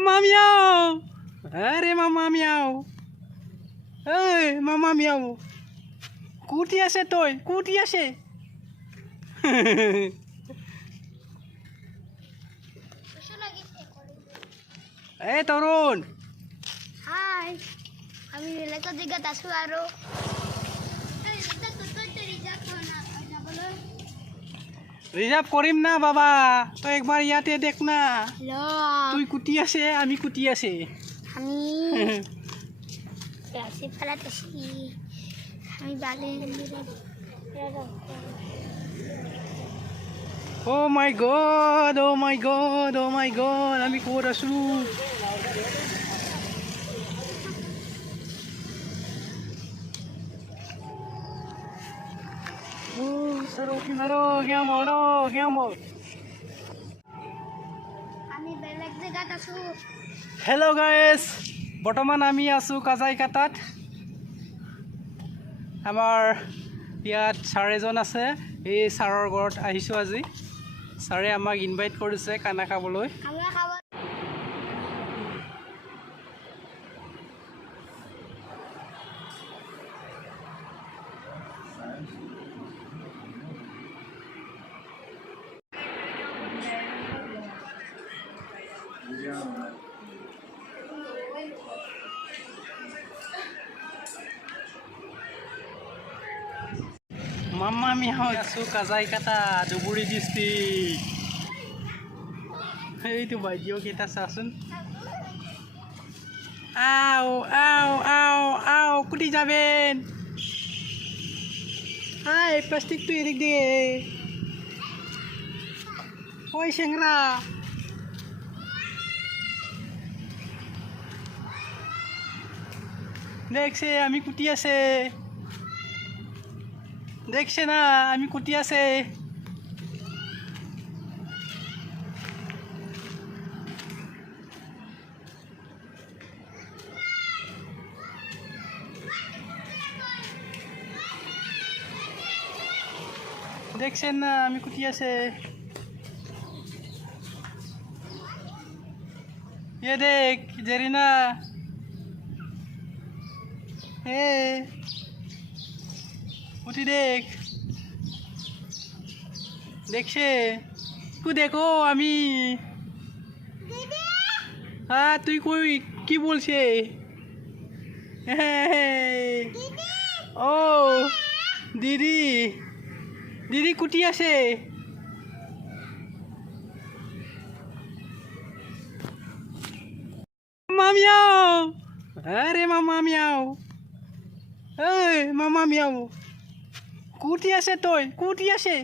Mama miau. Are mama miau. Hey, mama miau. Kuti ase toy, kuti ase. Hey Torun. Hi. আমি এলাকা জায়গাত আছো আৰু reserve করিম না বাবা তো একবার ইয়াতে দেখ না ল তুই কুটি আছে আমি কুটি আছে আমি রাশি ফেলাতেছি আমি বালি ও মাই গড ও মাই গড ও মাই গড আমি কোত আছো হেল্ল' গাইজ বৰ্তমান আমি আছোঁ কাজাইকাটাত আমাৰ ইয়াত ছাৰ এজন আছে এই ছাৰৰ ঘৰত আহিছোঁ আজি ছাৰে আমাক ইনভাইট কৰিছে খানা খাবলৈ মামা আমি আছোঁ কাজাইকাটা ধুবুৰী ডিষ্ট্ৰিক্ট এইটো বাইদেউকেইটা চাচোন আও আও আও আও কুটি যাবেন হাই প্লাস্টিকটো এৰি দিয়ে ওই চেংৰা দেখছে আমি কুটি আছে দেখছে না আমি কুটি আছে দেখছেন না আমি কুটি আছে ये देख जरीना हे उठी देख देखছে তুই দেখো আমি হ্যাঁ তুই কই কি বলছে ও দিদি দিদি কুটি আছে Mama miau. Are mama miau. Hey, mama miau. Kuti ase toy, kuti ase.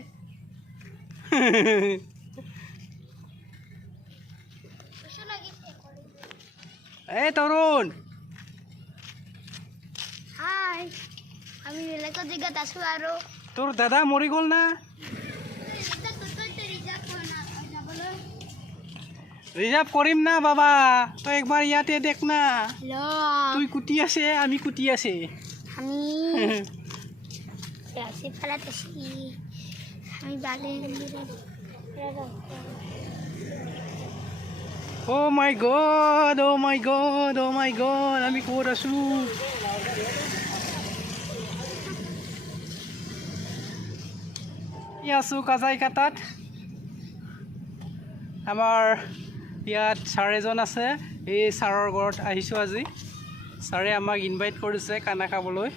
Hey Torun. হাই আমি এলাকা জায়গাত আছো আৰু তোর দাদা মরি গল না রিজার্ভ করিম না বাবা তো একবার ইয়াতে দেখ না ল তুই কুটি আছে আমি কুটি আছে আমি রাশি ফেলাতেছি আমি বালি ও মাই গড ও মাই গড ও মাই গড আমি কোত আছো আছোঁ কাজাইকাটাত আমাৰ ইয়াত ছাৰ এজন আছে এই ছাৰৰ ঘৰত আহিছোঁ আজি ছাৰে আমাক ইনভাইট কৰিছে খানা খাবলৈ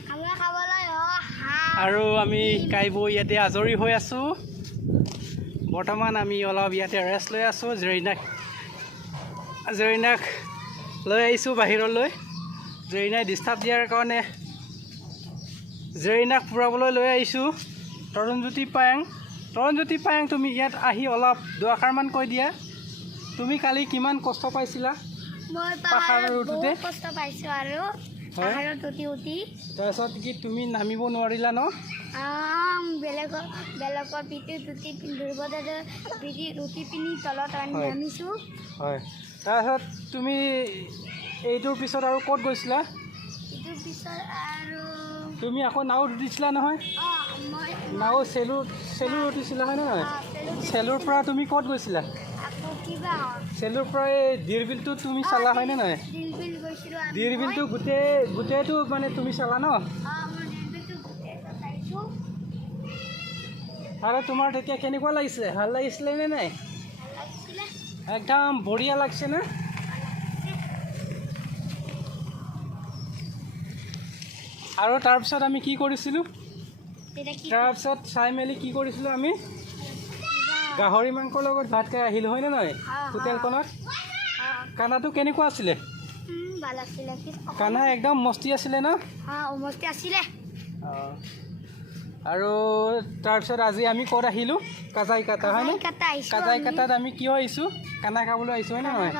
আৰু আমি খাই বৈ ইয়াতে আজৰি হৈ আছোঁ বৰ্তমান আমি অলপ ইয়াতে ৰেষ্ট লৈ আছোঁ জেৰিনাক লৈ আহিছোঁ বাহিৰলৈ জেৰিনাই ডিষ্টাৰ্ব দিয়াৰ কাৰণে জেৰিনাক ফুৰাবলৈ লৈ আহিছোঁ তৰুণজ্যোতি পায়াং তুমি ইয়াত আহি অলপ দুআষাৰমান কৈ দিয়া তুমি কালি কিমান কষ্ট পাইছিলা মই পাহাৰৰ উঠোতে কষ্ট পাইছোঁ আৰু পাহাৰত উঠি তাৰপিছত কি তুমি নামিব নোৱাৰিলা ন বেলেগৰ পিঠিত উঠি পিনি তলত নামিছোঁ হয় তাৰপিছত তুমি এইটোৰ পিছত আৰু ক'ত গৈছিলা ইটোৰ পিছত আৰু তুমি আকৌ নাওত উঠিছিলা নহয় নাও চেলুত উঠিছিলা হয় নহয় চেলুৰ পৰা তুমি ক'ত গৈছিলা আকৌ কিবা চেলুৰ পৰা এই দিৰবিলটো তুমি চালা হয়নে নহয়? দিলবিল গৈছিলোঁ আমি। দিৰবিলটো গোটেইটো মানে তুমি চালা ন? মই দিলবিলটো গোটেইটো চাইছোঁ। আৰু তোমাৰ তেতিয়া কেনেকুৱা লাগিছিলে? ভাল লাগিছিলে নে নাই? ভাল লাগিছিলে। একদম বঢ়িয়া লাগছে না? আৰু তাৰপিছত আমি কি কৰিছিলোঁ? তেতিয়া কি তাৰপিছত চাই মেলি কি কৰিছিলোঁ আমি? গাহৰি মাংসৰ লগত ভাত খাই আহিলোঁ হয়নে নহয়? হোটেলখনত খানাটো কেনেকুৱা আছিলে? ভাল আছিলে। খানা একদম মস্তি আছিলে ন? মস্তি আছিলে। আৰু তাৰপিছত আজি আমি ক'ত আহিলোঁ? কাজাই কাটা হয়নে? কাজাই কাটাত আমি কিয় আহিছোঁ? খানা খাবলৈ আহিছোঁ হয়নে নহয়?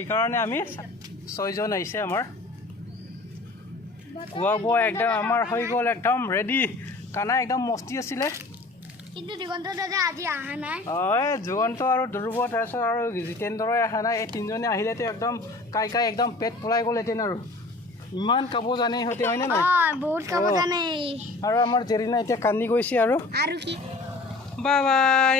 এইকাৰণে আমি 6জন আহিছে আমাৰ। খোৱা বোৱা একদম আমাৰ হৈ গ'ল, একদম ৰেডি। খানা একদম মস্তি আছিলে। কিন্তু দিগন্ত দাদা আজি অহা নাই। যুগন্ত আৰু ধ্ৰুৱ তাৰপিছত আৰু জিতেন্দ্ৰই অহা নাই। এই তিনিজনে আহিলেতো একদম কাই একদম পেট পলাই গ'লহেঁতেন আৰু ইমান কাব জানে সিহঁতে হয়নে নহয়? বহুত কাম জানে। আৰু আমাৰ জেৰিনা এতিয়া কান্দি গৈছে আৰু কি বাই বাই।